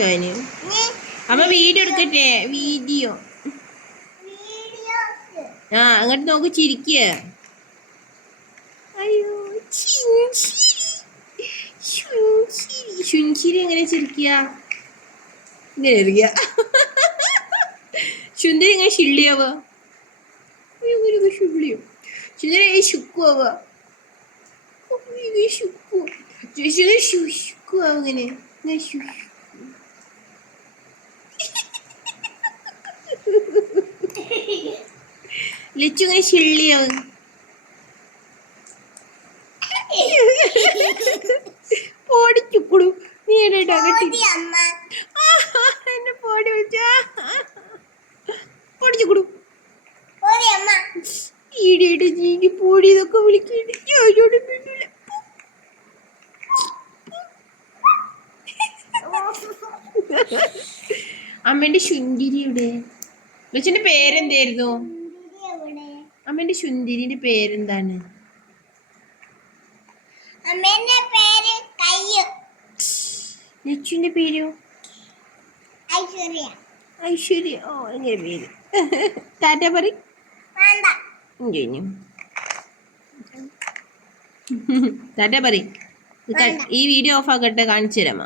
എന്തോന് അമ്മ വീഡിയോ എടുക്കട്ടെ വീഡിയോ ആ അങ്ങോട്ട് നോക്ക് ചിരിക്കുക അയ്യോ ശുഞ്ചിരി എങ്ങനെ ചിരിക്കുക ഇങ്ങനെ ഇരിക്കുക സുന്ദരി ഇങ്ങനെ ഷിള്ളിയാവുക ഷിള്ളിയോ സുന്ദരി ശുക്കുവാവുക ശുക്കുവാവുങ്ങനെ ലച്ചു ഇങ്ങനെ ഷിള്ളിയാവും പോടിച്ചുക്കുടു നീ എന്നെ പോടി വിളിച്ചാ പൊടിച്ചുക്കുടു ഈടിയായിട്ട് ജീക്ക് പൊടി ഇതൊക്കെ വിളിക്കണ്ട് ഞാനോട് മിണ്ടില്ല അമ്മേന്റെ ശുന്തിരിയുടെ ലച്ചുന്റെ പേരെന്തായിരുന്നു അമ്മേന്റെ ശുന്തിരിന്റെ പേരെന്താണ് ലച്ചുവിന്റെ പേരോ ഐശ്വര്യ ഓ എങ്ങനെ പേര് ടാറ്റ പറ കഴിഞ്ഞു ടാറ്റ പറ ഈ വീഡിയോ ഓഫ് ആക്കട്ടെ കാണിച്ചു തരാമ